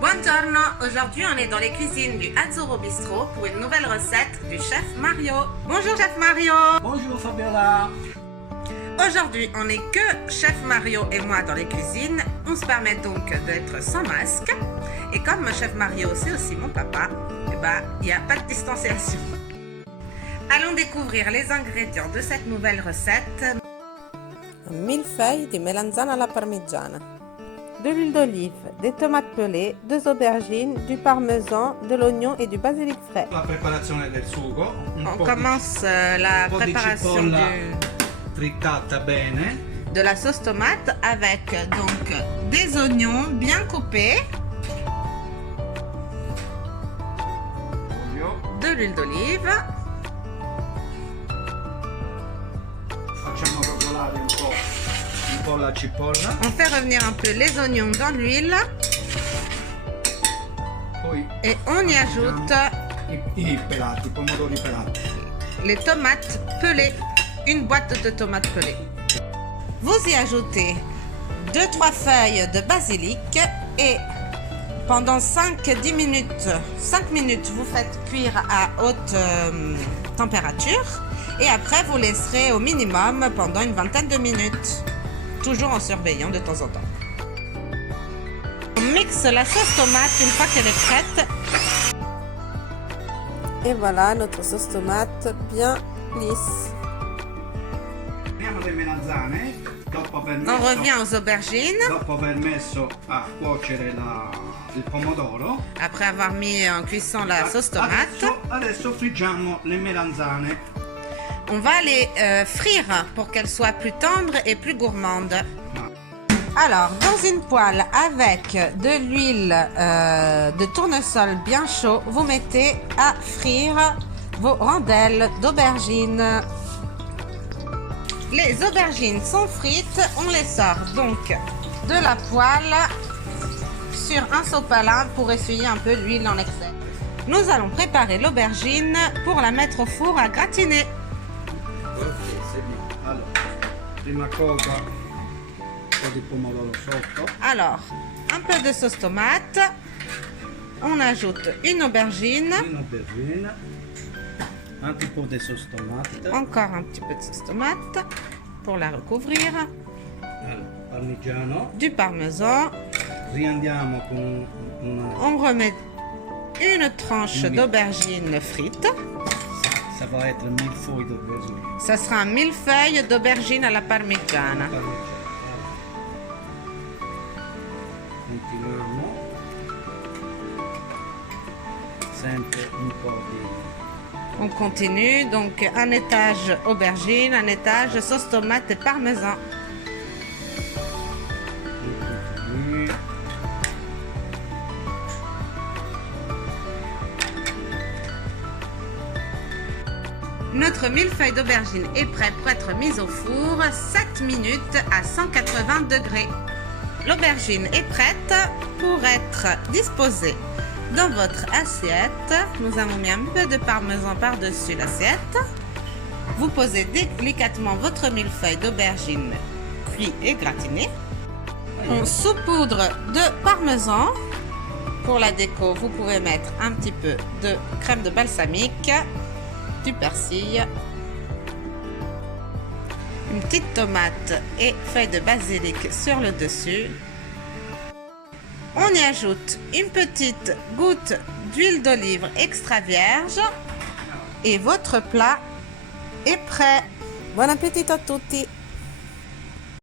Buongiorno, aujourd'hui on est dans les cuisines du Azzurro Bistro pour une nouvelle recette du chef Mario. Bonjour chef Mario. Bonjour Fabiola. Aujourd'hui on n'est que chef Mario et moi dans les cuisines. On se permet donc d'être sans masque. Et comme chef Mario c'est aussi mon papa, il n'y a pas de distanciation. Allons découvrir les ingrédients de cette nouvelle recette. Un millefeuille di melanzane alla parmigiana, de l'huile d'olive, des tomates pelées, 2 aubergines, du parmesan, de l'oignon et du basilic frais. La preparazione del sugo. On commence la préparation trittata bene. De la sauce tomate avec donc des oignons bien coupés, de l'huile d'olive. Facciamo rosolare un po' la cipolla. On fait revenir un peu les oignons dans l'huile. Et on y ajoute i pelati, i pomodori pelati. Les tomates pelées, une boîte de tomates pelées. Vous y ajoutez 2-3 feuilles de basilic et pendant 5-10 minutes, 5 minutes, vous faites cuire à haute température et après vous laisserez au minimum pendant une vingtaine de minutes, toujours en surveillant de temps en temps. On mixe la sauce tomate une fois qu'elle est prête. Et voilà notre sauce tomate bien lisse. On revient aux aubergines. Dopo aver messo a cuocere il pomodoro. Après avoir mis en cuisson la sauce tomate. Adesso friggiamo le melanzane. On va les frire pour qu'elles soient plus tendres et plus gourmandes. Alors, dans une poêle avec de l'huile de tournesol bien chaud, vous mettez à frire vos rondelles d'aubergines. Les aubergines sont frites, on les sort donc de la poêle sur un sopalin pour essuyer un peu l'huile en excès. Nous allons préparer l'aubergine pour la mettre au four à gratiner. Ok, c'est bien. Alors, prima cosa, un po' di pomodoro sotto. Alors, un peu de sauce tomate. On ajoute une aubergine. Une aubergine. Un petit peu de sauce tomate. Encore un petit peu de sauce tomate pour la recouvrir. Alors, parmigiano. Du parmesan. Riandiamo con On remet une tranche d'aubergine frite. Ça va être millefeuille d'aubergine. Ça sera un millefeuille d'aubergine à la parmigiana. Continuiamo. Sempre un po' di... On continue, donc un étage aubergine, un étage sauce tomate et parmesan. Notre millefeuille d'aubergine est prêt pour être mise au four 7 minutes à 180 degrés. L'aubergine est prête pour être disposée dans votre assiette. Nous avons mis un peu de parmesan par-dessus l'assiette. Vous posez délicatement votre millefeuille d'aubergine cuit et gratiné. On saupoudre de parmesan. Pour la déco, vous pouvez mettre un petit peu de crème de balsamique, du persil, une petite tomate et feuille de basilic sur le dessus. On y ajoute une petite goutte d'huile d'olive extra vierge et votre plat est prêt. Bon appétit à tutti!